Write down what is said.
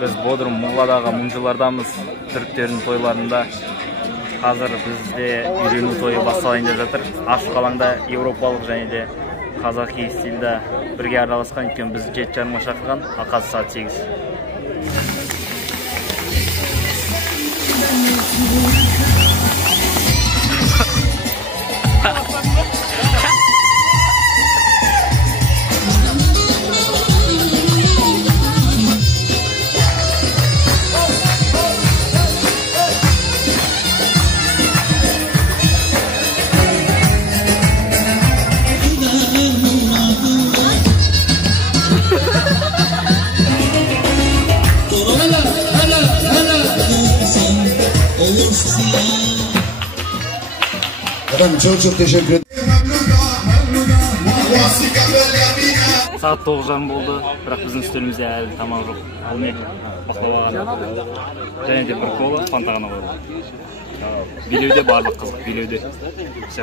Biz Bodrum Muğladагы мунжулардамыз, түрктердин тойларында. Қазір бізде үйрену тойы басталайын деп жатыр. Ашық алаңда европалық және де қазақи стильде бірге араласқан, өйткені біз 7:30-ға шақырған, ақасы саат 8. Efendim çok teşekkür ederim. Saat 9:30 болды, бірақ біздің үстелімізде әлі тамақ жоқ. Алмек, бақлава ғана. Және де бір кола, фанта ғана болды. Билеуде барлық қызық, билеуде. Все.